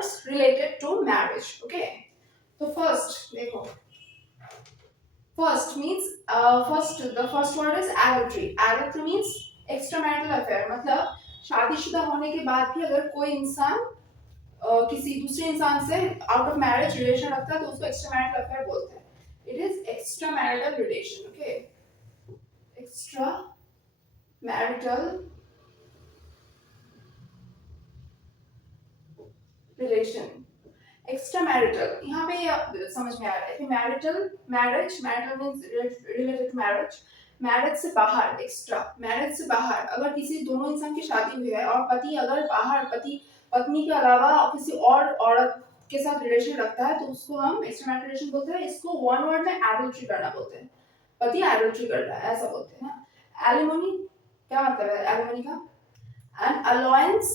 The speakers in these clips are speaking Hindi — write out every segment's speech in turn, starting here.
words related to marriage. Okay, तो first देखो, first means the first word is adultery. Adultery means extramarital affair, मतलब शादीशुदा होने के बाद भी अगर कोई इंसान किसी दूसरे इंसान से आउट ऑफ मैरिज रिलेशन रखता है तो उसको एक्स्ट्रा मैरिटल अफेयर बोलते हैं. It is extra marital relation. Okay, extra marital relation. Extra marital यहाँ पे ये समझ में आ रहा है कि marital marriage, marital means related to marriage, marriage से बाहर, एक्स्ट्रा मैरिज से बाहर अगर किसी दोनों इंसान की शादी हुई है और पति अगर बाहर पति पत्नी के अलावा किसी और औरत के साथ रिलेशन रखता है तो उसको हम एक्स्ट्रा मैरिटल रिलेशन बोलते हैं. इसको वन वर्ड में एडल्ट्री करना बोलते हैं. पति एडल्ट्री कर रहा है ऐसा बोलते हैं. एलिमनी क्या मतलब है एलिमनी का? An allowance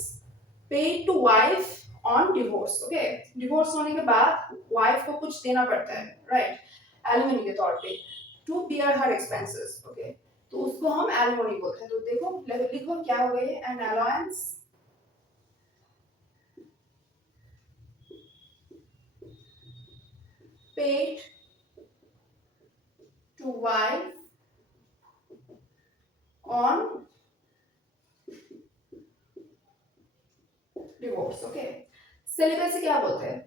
paid to wife on divorce. Okay, divorce होने के बाद वाइफ को कुछ देना पड़ता है, राइट, एलिमनी के तौर पे, to bear her expenses. Okay, तो उसको हम एलिमनी बोलते हैं. तो देखो लिखो क्या हो गई, an allowance paid to wife on divorce. Okay, celibacy क्या बोलते हैं?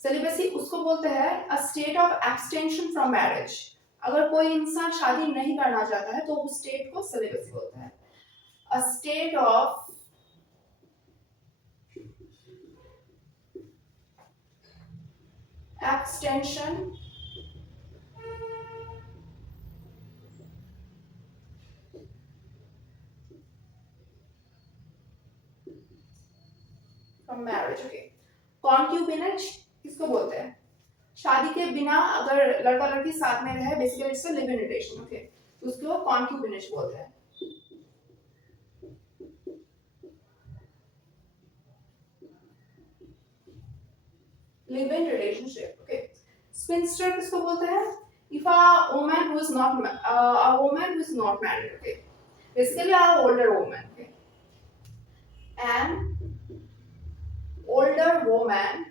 celibacy उसको बोलते हैं a state of abstention from marriage. अगर कोई इंसान शादी नहीं करना चाहता है तो उस स्टेट को celibacy बोलते हैं. a state of abstention from marriage. Okay, concubinage किसको बोलते हैं? शादी के बिना अगर लड़का लड़की साथ में रहे, basically it's a live in relation. Okay, तो उसको कॉन्क्यूबिनेज बोलते हैं. Live in relationship. Okay, sphincter किसको बोलते हैं? If a woman who is not married. Okay, basically a older woman. Okay, an older woman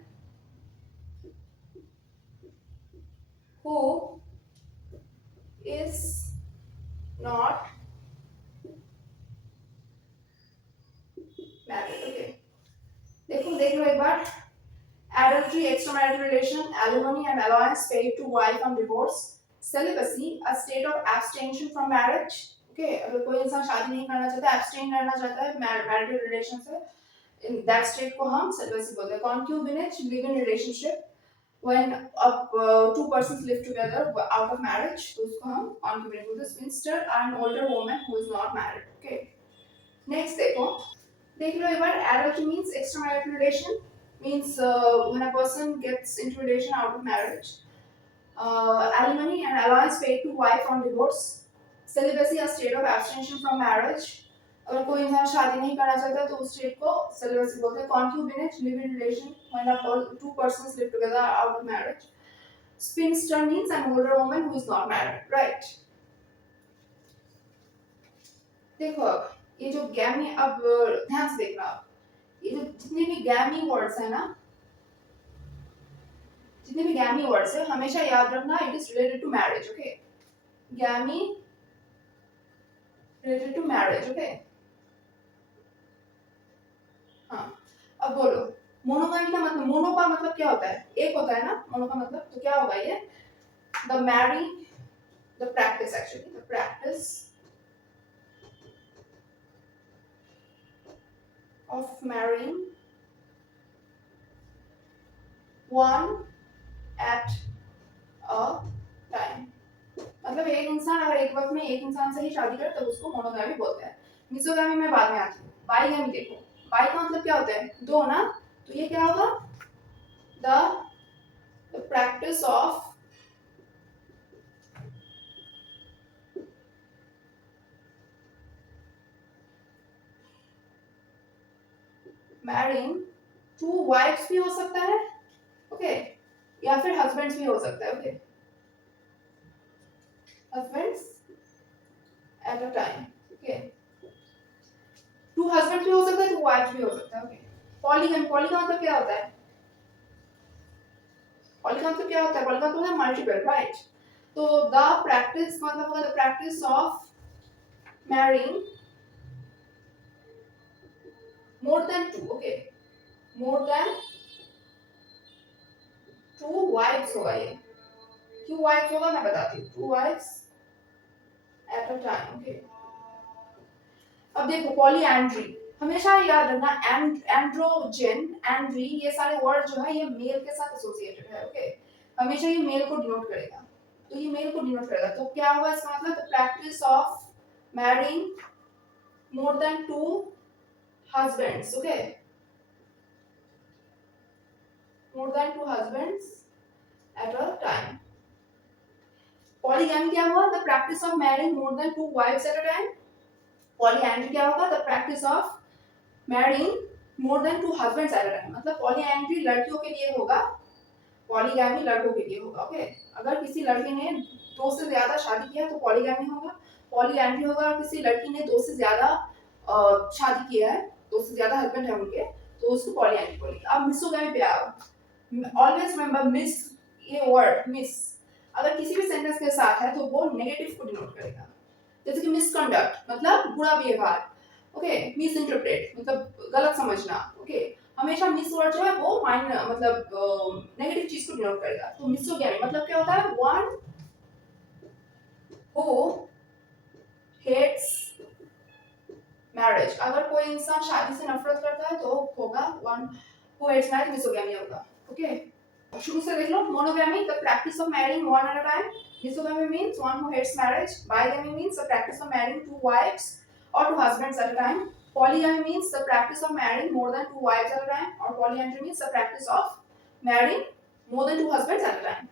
who is not married. Okay, देख लो एक बार. Adultery, extramarital relation, alimony and allowance paid to wife on divorce. Celibacy, a state of abstention from marriage. Okay, अगर कोई इंसान शादी नहीं करना चाहता, abstain करना चाहता है marital relation से, in that state को हम celibacy बोलते हैं. Concubinage, live-in relationship, when two persons live together out of marriage, तो उसको हम concubinage बोलते हैं. Spinster, an older woman who is not married. Okay, next देख लो एक बार. Adultery means extramarital relation, means when a person gets into relation out of marriage. Alimony and allowance paid to wife on divorce. Celibacy, a state of abstention from marriage. अगर कोई इंसान शादी नहीं करना चाहता तो उस स्टेट को celibacy बोलते हैं. Concubinage, live in relation when two persons live together out of marriage. Spinster means an older woman who is not married, right? देखो अब ये जो गैमी, अब ध्यान से देखना, ये जो जितने भी गैमी वर्ड्स है ना, जितने भी गैमी वर्ड्स है हमेशा याद रखना it is related to marriage. Okay, gamy related to marriage. Okay, हाँ, अब बोलो मोनोगामी का मतलब. मोनो का मतलब क्या होता है? एक होता है ना मोनो का मतलब. तो क्या होगा ये? The marry, the practice, actually the practice of marrying one at a time. मतलब एक इंसान अगर एक वक्त में एक इंसान से ही शादी करे तो उसको मोनोगामी बोलते हैं. मिसोगामी में बाद में आती है. बाईगामी देखो, बाई का मतलब क्या होता है? दो ना. तो ये क्या होगा? The practice of marrying two wifes भी हो सकता है. ओके, या फिर हस्बैंड्स भी हो सकता है. Okay, husbands at a time. Okay, two husbands भी हो सकता है, टू वाइफ्स भी हो सकता है. ओके, पॉलीगैमी, पॉली का मतलब क्या होता है? पॉली का मतलब क्या होता है? पॉली का मतलब है मल्टीपल, राइट? तो द प्रैक्टिस मतलब होगा the practice of marrying more than two, okay, more than two wives होगा ये। क्यों वाइफ्स होगा मैं बताती हूँ, two wives at a time, okay. अब देखो पॉलीएंड्री, हमेशा याद रखना एंड्रोजन, एंड्री, ये सारे वर्ड जो है ये मेल के साथ एसोसिएटेड है, ओके। हमेशा ये मेल को डिनोट करेगा, तो ये मेल को डिनोट करेगा, तो क्या होगा इसका मतलब? The practice of marrying more than two husbands, okay, more than two husbands at a time. Polygamy क्या हुआ? The practice of marrying more than two wives at a time. Polyandry क्या होगा? The practice of marrying more than two husbands at a time. मतलब पॉलीएंड्री लड़कियों के लिए होगा, पॉलीगैमी लड़कों के लिए होगा, ओके। अगर किसी लड़के ने दो से ज्यादा शादी किया तो पॉलीगैमी होगा, पॉलीएंड्री होगा। और किसी लड़की ने दो से ज्यादा शादी किया है, दो से ज्यादा हस्बैंड है उनके, तो उसको पॉलीएंड्री बोलेंगे। अब मिसोगैमी पे आओ, ऑलवेज रिमेंबर मिस, ये वर्ड मिस अगर किसी भी सेंटेंस के साथ है तो वो नेगेटिव को डिनोट करेगा। जैसे कि मिसकंडक्ट मतलब बुरा व्यवहार, ओके, मिस इंटरप्रेट मतलब गलत समझना, ओके। हमेशा मिस वर्ड जो है वो माइन मतलब नेगेटिव चीज को डिनोट करेगा। तो मिसोगैमी मतलब क्या होता है? One who hates marriage. अगर कोई इंसान शादी से नफरत करता है तो होगा one who hates marriage, misogamy होगा, ओके। शुरू से देख लो, monogamy the practice of marrying one at a time, misogamy means one who hates marriage, bigamy means the practice of marrying two wives or two husbands at a time, polygamy means the practice of marrying more than two wives at a time, or polyandry means the practice of marrying more than two husbands at a time.